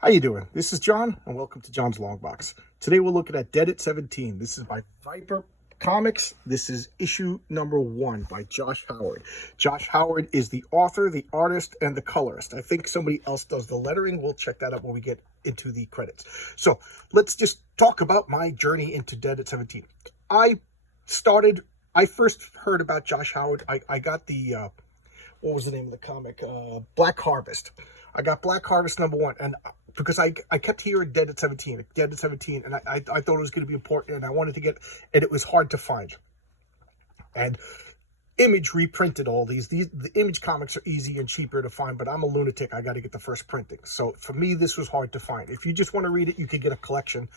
How you doing? This is John, and welcome to John's Long Box. Today we're looking at Dead at 17. This is by Viper Comics. This is issue number 1 by Josh Howard. Josh Howard is the author, the artist, and the colorist. I think somebody else does the lettering. We'll check that out when we get into the credits. So let's just talk about my journey into Dead at 17. I first heard about Josh Howard. I got the, what was the name of the comic? Black Harvest. I got Black Harvest number 1, and because I kept hearing Dead at 17, and I thought it was going to be important, and I wanted to get, and it was hard to find. And Image reprinted all these. The Image comics are easy and cheaper to find, but I'm a lunatic. I got to get the first printing. So for me, this was hard to find. If you just want to read it, you could get a collection,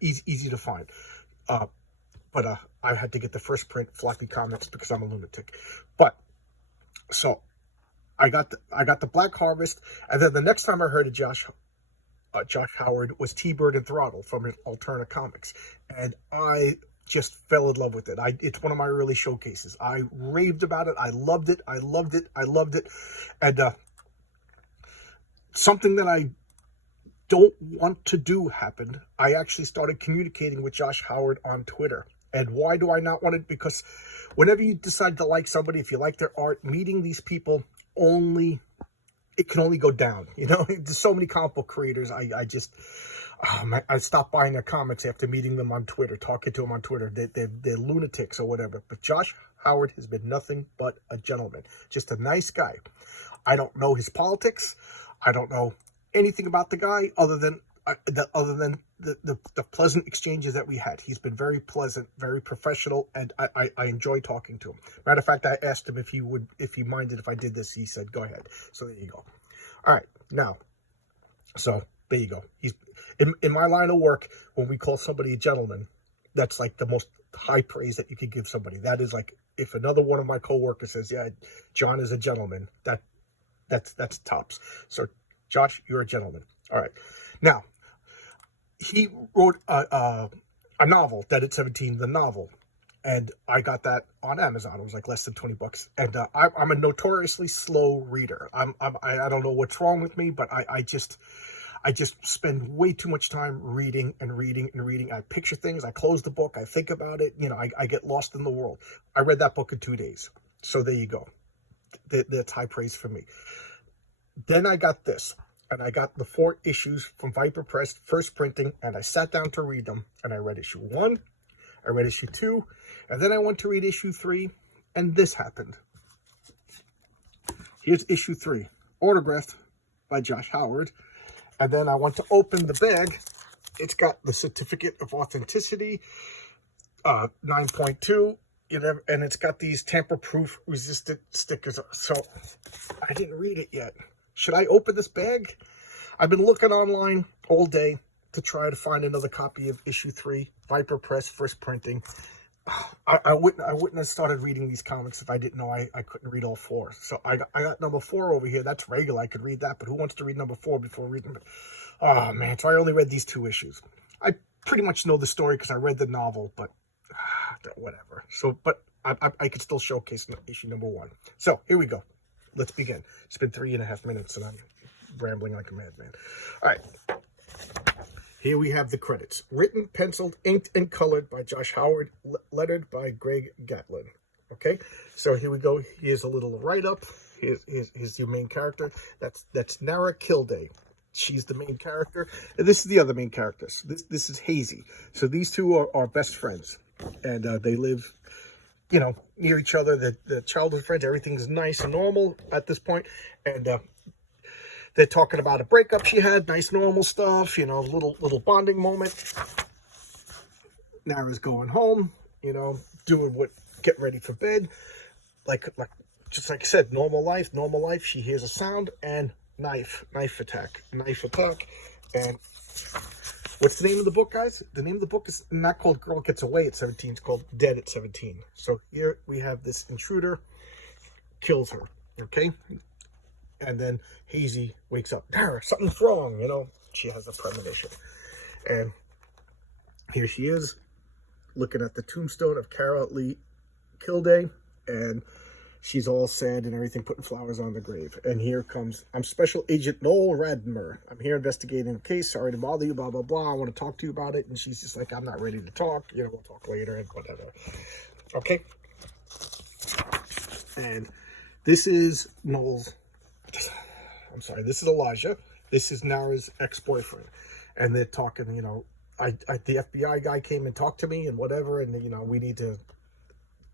easy to find. But I had to get the first print, floppy comics, because I'm a lunatic. But so I got the Black Harvest, and then the next time I heard of Josh Howard was T-Bird and Throttle from his Alterna Comics, and I just fell in love with it. It's one of my early showcases. I raved about it. I loved it. And something that I don't want to do happened. I actually started communicating with Josh Howard on Twitter. And why do I not want it? Because whenever you decide to like somebody, if you like their art, meeting these people, it can only go down. There's so many comic book creators. I stopped buying their comics after meeting them on Twitter, talking to them on Twitter. They're lunatics or whatever. But Josh Howard has been nothing but a gentleman, just a nice guy. I don't know his politics. I don't know anything about the guy other than the pleasant exchanges that we had. He's been very pleasant, very professional, and I enjoy talking to him. Matter of fact, I asked him if he minded if I did this. He said, go ahead. So there you go. All right, now, so there you go. He's in my line of work, when we call somebody a gentleman, that's like the most high praise that you could give somebody. That is like, if another one of my coworkers says, yeah, John is a gentleman, that's tops. So Josh, you're a gentleman. All right. Now, he wrote a novel, Dead at 17, the novel, and I got that on Amazon. It was like less than $20, and I'm a notoriously slow reader. I don't know what's wrong with me, but I just spend way too much time reading. I picture things. I close the book. I think about it. I get lost in the world. I read that book in 2 days. So there you go. That's high praise for me. Then I got this. And I got the 4 issues from Viper Press, first printing, and I sat down to read them. And I read issue 1, I read issue 2, and then I went to read issue 3, and this happened. Here's issue 3, autographed by Josh Howard. And then I went to open the bag. It's got the certificate of authenticity, 9.2, and it's got these tamper-proof resistant stickers. So I didn't read it yet. Should I open this bag? I've been looking online all day to try to find another copy of issue 3, Viper Press, first printing. I wouldn't have started reading these comics if I didn't know I couldn't read all 4. So I got number 4 over here. That's regular. I could read that, but who wants to read number 4 before reading it? Oh, man. So I only read these 2 issues. I pretty much know the story because I read the novel, but whatever. So, but I could still showcase issue number 1. So here we go. Let's begin. It's been 3.5 minutes and I'm rambling like a madman. All right. Here we have the credits. Written, penciled, inked, and colored by Josh Howard, lettered by Greg Gatlin. Okay, so here we go. Here's a little write-up. Here's your main character. That's Nara Kilday. She's the main character. And this is the other main characters. This is Hazy. So these two are best friends. And they live, near each other. The childhood friends. Everything's nice and normal at this point. And they're talking about a breakup she had. Nice, normal stuff. Little bonding moment. Nara's going home. Doing getting ready for bed. Just like I said, normal life. She hears a sound and knife attack. And what's the name of the book, guys? The name of the book is not called Girl Gets Away at 17. It's called Dead at 17. So here we have this intruder kills her, okay? And then Hazy wakes up. Nara, something's wrong, She has a premonition. And here she is, looking at the tombstone of Cara Lee Kilday. And she's all sad and everything, putting flowers on the grave. And here comes, I'm Special Agent Noel Radmer. I'm here investigating a case. Sorry to bother you, blah, blah, blah. I want to talk to you about it. And she's just like, I'm not ready to talk. You know, we'll talk later and whatever. Okay. And this is Noel's, I'm sorry, this is Elijah. This is Nara's ex-boyfriend. And they're talking, you know, the FBI guy came and talked to me and whatever. And, you know, we need to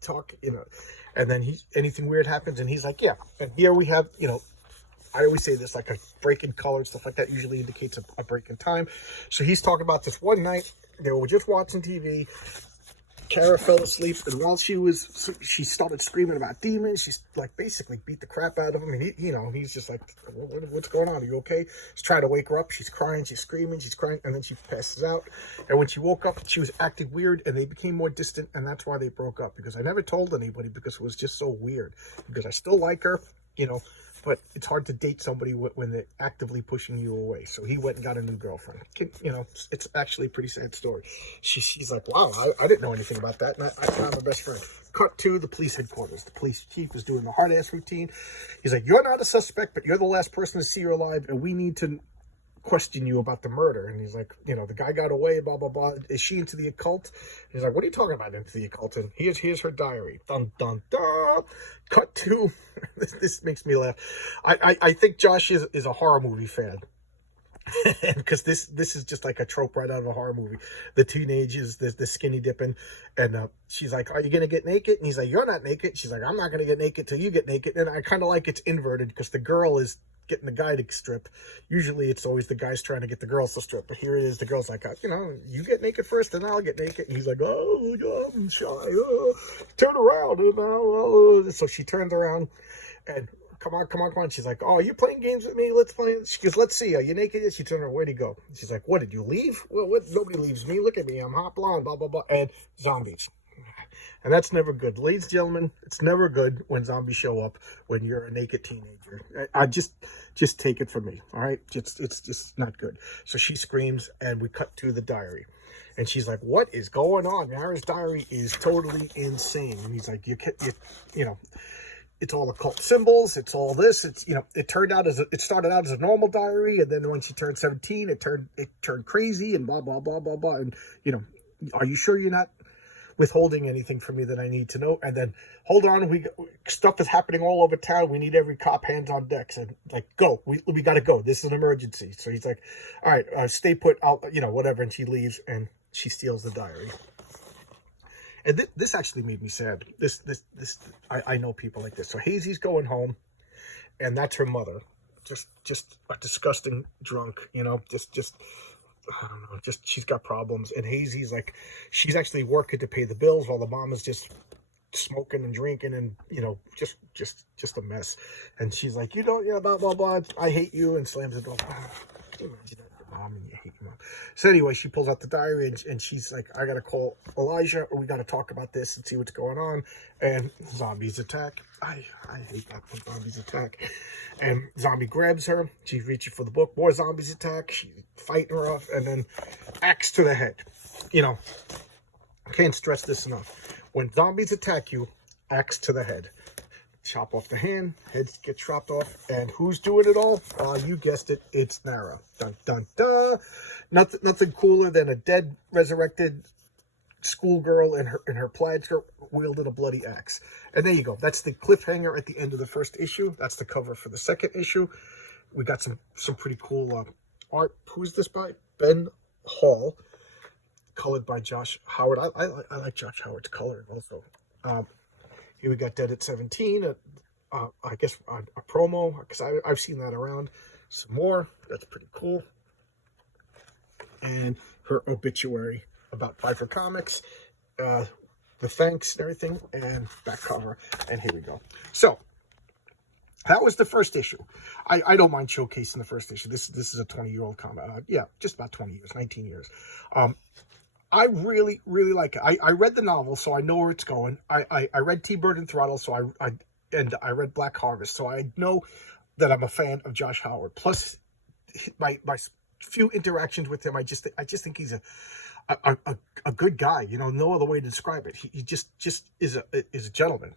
talk, you know. And then anything weird happens and he's like, yeah. And here we have, you know, I always say this, like a break in color, stuff like that usually indicates a break in time. So he's talking about this one night. They were just watching TV. Kara fell asleep, and while she started screaming about demons. She's like basically beat the crap out of him. And he's just like, what's going on? Are you okay? He's trying to wake her up. She's crying, she's screaming, she's crying, and then she passes out. And when she woke up, she was acting weird, and they became more distant, and that's why they broke up. Because I never told anybody because it was just so weird. Because I still like her, you know, but it's hard to date somebody when they're actively pushing you away. So he went and got a new girlfriend. You know, it's actually a pretty sad story. She's like, wow, I didn't know anything about that. And I found my best friend. Cut to the police headquarters. The police chief is doing the hard-ass routine. He's like, you're not a suspect, but you're the last person to see her alive, and we need to question you about the murder. And he's like, you know, the guy got away, blah, blah, blah. Is she into the occult? And he's like, what are you talking about, into the occult? And here's her diary. Dun, dun, dun. Cut to, this makes me laugh. I think Josh is a horror movie fan. Because this is just like a trope right out of a horror movie. The teenagers, the skinny dipping, and she's like, are you going to get naked? And he's like, you're not naked. She's like, I'm not going to get naked till you get naked. And I kind of like it's inverted because the girl is getting the guy to strip. Usually it's always the guys trying to get the girls to strip, but here it is, the girl's like, you know, you get naked first and I'll get naked. And he's like, oh, I'm shy, turn around. And so she turns around and come on. She's like, oh, are you playing games with me? Let's play. She goes, let's see, are you naked yet? She turned around, where'd he go? She's like, what, did you leave? Well, what? Nobody leaves me, look at me, I'm hot blonde, blah, blah, blah. And zombies. And that's never good. Ladies and gentlemen, it's never good when zombies show up when you're a naked teenager. I just take it from me, all right? It's just not good. So she screams, and we cut to the diary. And she's like, what is going on? Nara's diary is totally insane. And he's like, you know, it's all occult symbols. It's all this. It's, you know, it started out as a normal diary. And then when she turned 17, it turned crazy and blah, blah, blah, blah, blah. And, you know, are you sure you're not withholding anything from me that I need to know? And then, hold on, stuff is happening all over town. We need every cop, hands on deck. And like, go, we got to go. This is an emergency. So he's like, all right, stay put, you know, whatever. And she leaves and she steals the diary. And this actually made me sad. I know people like this. So Hazy's going home, and that's her mother. Just a disgusting drunk, you know, just I don't know, she's got problems. And Hazy's like, she's actually working to pay the bills while the mom is just smoking and drinking and, you know, just a mess. And she's like, you don't, yeah, blah, blah, blah, I hate you, and slams the door. Can you imagine that, your mom, and you hate your mom? So anyway, she pulls out the diary and she's like, I got to call Elijah, or we got to talk about this and see what's going on. And zombies attack. I hate that when zombies attack. And zombie grabs her. She's reaching for the book. More zombies attack. She's fighting her off. And then axe to the head. You know, I can't stress this enough. When zombies attack you, axe to the head. Chop off the hand. Heads get chopped off. And who's doing it all? You guessed it. It's Nara. Dun, dun, dun. Nothing cooler than a dead, resurrected schoolgirl in her plaid skirt wielding a bloody axe. And there you go. That's the cliffhanger at the end of the first issue. That's the cover for the second issue. We got some pretty cool art. Who's this by? Ben Hall. Colored by Josh Howard. I like Josh Howard's coloring also. Here we got Dead at 17. I guess a promo, because I've seen that around. Some more. That's pretty cool. And her obituary about Pfeiffer Comics, the thanks and everything, and back cover. And here we go. So that was the first issue. I don't mind showcasing the first issue. This is a 20-year-old comic. Yeah, just about 20 years, 19 years. I really, really like it. I read the novel, so I know where it's going. I read T-Bird and Throttle, so I read Black Harvest, so I know that I'm a fan of Josh Howard. Plus, my few interactions with him, I just think he's a good guy. You know, no other way to describe it. He just is a gentleman.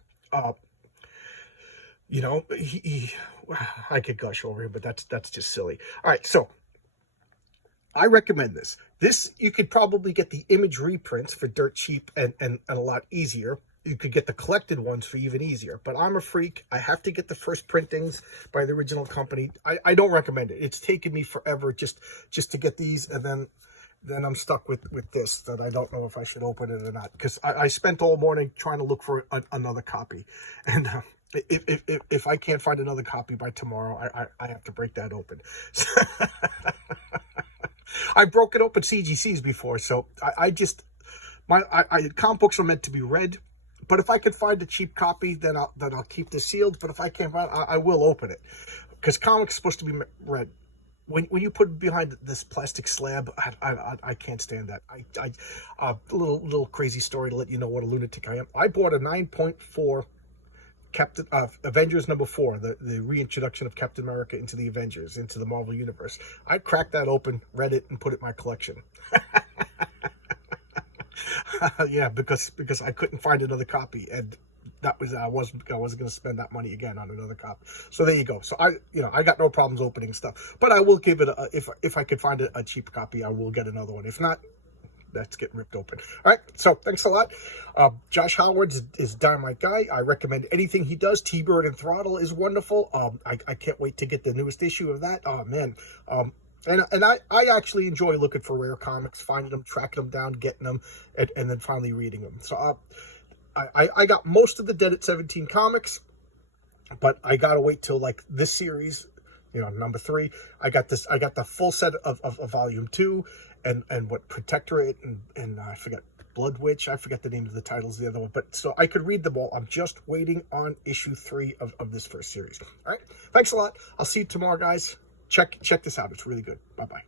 You know, I could gush over him, but that's just silly. All right, so I recommend this. This, you could probably get the image reprints for dirt cheap and a lot easier. You could get the collected ones for even easier. But I'm a freak. I have to get the first printings by the original company. I don't recommend it. It's taken me forever just to get these, and then I'm stuck with this that I don't know if I should open it or not, because I spent all morning trying to look for another copy. And if I can't find another copy by tomorrow, I have to break that open. I've broken open CGCs before, so I just, comic books are meant to be read. But if I can find a cheap copy, then I'll keep this sealed. But if I can't find, I will open it, because comics are supposed to be read. When you put it behind this plastic slab, I can't stand that. A little crazy story to let you know what a lunatic I am. I bought a 9.4 Captain Avengers #4, the reintroduction of Captain America into the Avengers, into the Marvel Universe. I cracked that open, read it, and put it in my collection. Yeah, because I couldn't find another copy, and that was I wasn't going to spend that money again on another copy. So there you go. So I got no problems opening stuff, but I will give it if I could find a cheap copy, I will get another one. If not, that's getting ripped open. All right, so thanks a lot. Josh Howard is dynamite guy. I recommend anything he does. T-Bird and Throttle is wonderful. I can't wait to get the newest issue of that. Oh man. And I actually enjoy looking for rare comics, finding them, tracking them down, getting them, and then finally reading them. So I got most of the Dead at 17 comics, but I gotta wait till like this series, #3. I got the full set of volume 2, and what Protectorate and I forget Blood Witch. I forget the name of the titles of the other one, but so I could read them all. I'm just waiting on issue 3 of this first series. All right, thanks a lot. I'll see you tomorrow, guys. Check this out. It's really good. Bye-bye.